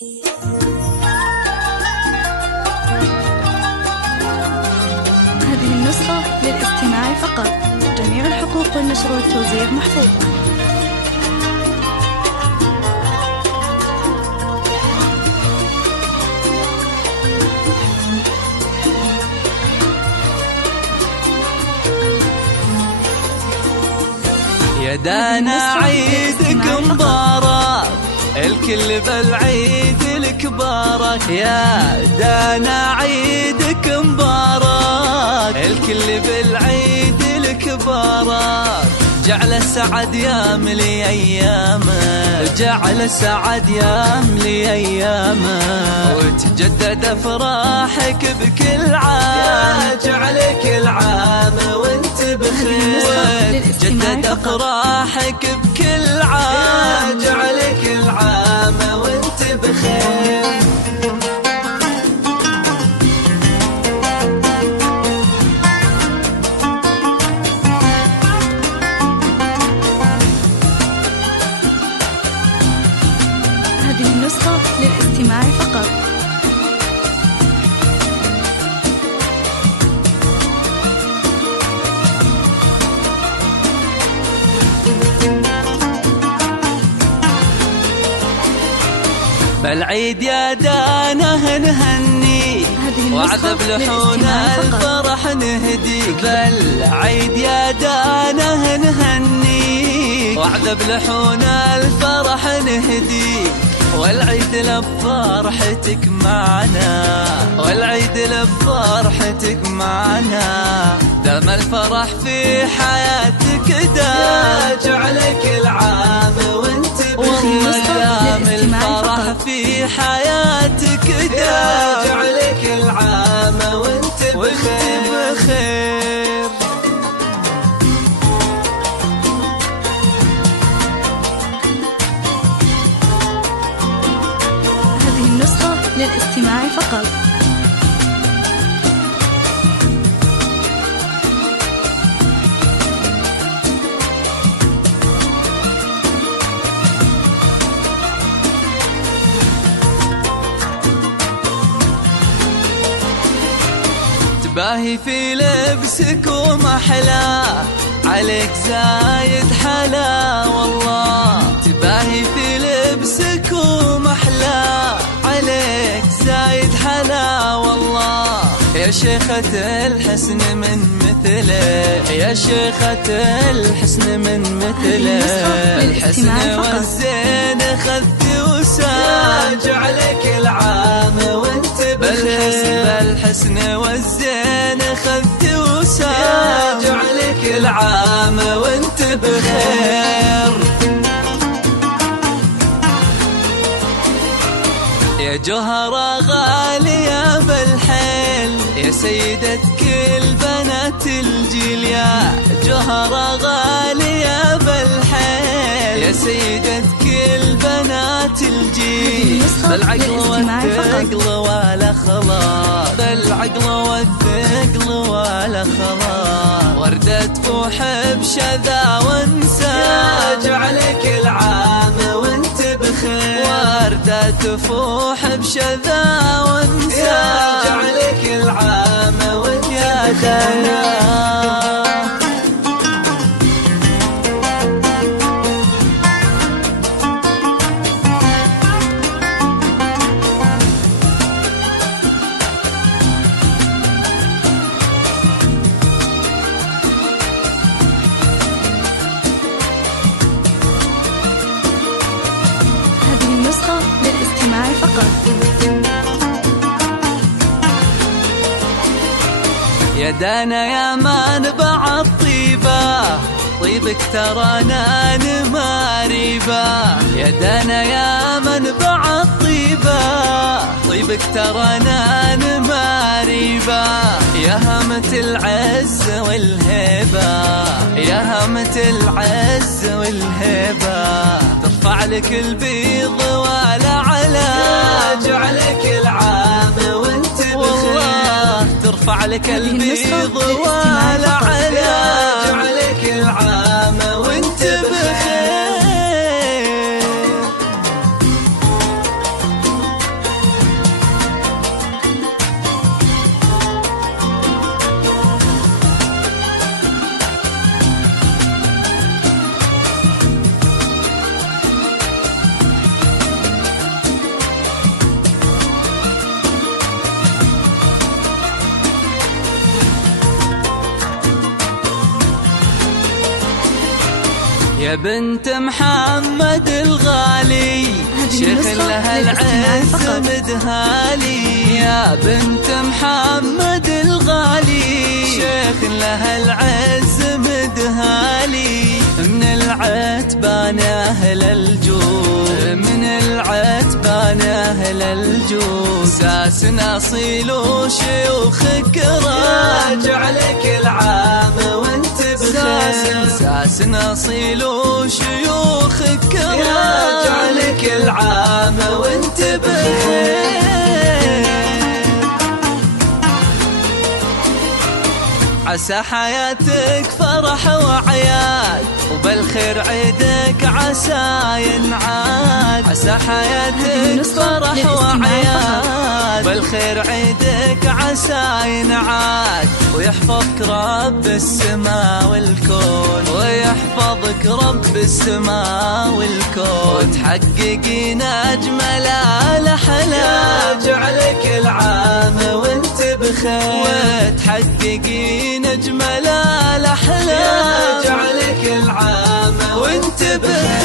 هذه النسخة للاستماع فقط. جميع الحقوق والنشر والتوزيع محفوظة. يا دانا عيدك مبارك، الكل بالعيد الكبارك. يا دانا عيدك مبارك، الكل بالعيد الكبارك. جعل السعد يملي أيامه، جعل السعد يملي أيامه، وتجدد أفراحك بكل عام. جعل كل عام وانت بخير، جدد أفراحك بكل عام. جعل كل عام وانت بخير. هذه النسخة للاستماع فقط. بالعيد يا دانا نهني، وعذب لحون الفرح نهديك. بالعيد يا دانا نهني، وعذب لحون الفرح نهديك. والعيد لبفرحتك معنا، والعيد لبفرحتك معنا. دام الفرح في حياتك دا، جعلك العام وانت بخير. دام الفرح في حياتك دا، جعلك العام وانت بخير. هذه النسخة للاستماع فقط. تباهي في لبسك ومحلاه، عليك زايد حلا والله. تباهي في لبسك ومحلاه، عليك زايد حلا والله. يا شيخة الحسن من مثله، يا شيخة الحسن من مثله. الحسن والزين خذت وسام، جعلك العام وانت بخير. بالحسن والزين خذت وسام، جعلك العام وانت بخير. يا جوهرة غالية بالحيل، يا سيدة كل بنات الجيل. يا جوهرة غالية بالحيل، يا سيدة كل بنات الجيل. بالعقل والثقل ولا خلاص، بالعقل والثقل ولا خلاص. وردة تفوح بشذا وانسى، جعلك العام وانت بخير. وردة تفوح بشذا وانسى، جعلك العام وانت بخير. النسخة للاستماع فقط. يا دانا يا منبع الطيبة، طيبك ترانا نماريبة. يا دانا يا منبع الطيبة، طيبك ترانا نماريبة. يا هامة العز والهيبة، يا هامة العز والهيبة. ترفع لك البيض ولا علا، جعلك العام وانت بخير. ترفع لك البيض ولا علا، جعلك العام وانت بخير. يا بنت محمد الغالي شيخ لها العز مدهالي. يا بنت محمد الغالي شيخ لها العز مدهالي. من العتبان يا أهل الجود، من العتبان يا أهل الجود، ساسنا أصيل وشيوخ كرام، يجعلك العام وانت بخير. ساسنا أصيل وشيوخ كرام، يجعلك العام وانت بخير. عسى حياتك فرح وعياد، وبالخير عيدك عسى ينعاد. عسى حياتك فرح وعياد، بالخير عيدك عسى ينعاد. ويحفظك رب السماء والكون، ويحفظك رب السماء والكون. تحققين أجمل الأحلام، يجعلك العام وانت بخير. وتحققين أجمل الأحلام، يجعلك العام وانت بخير.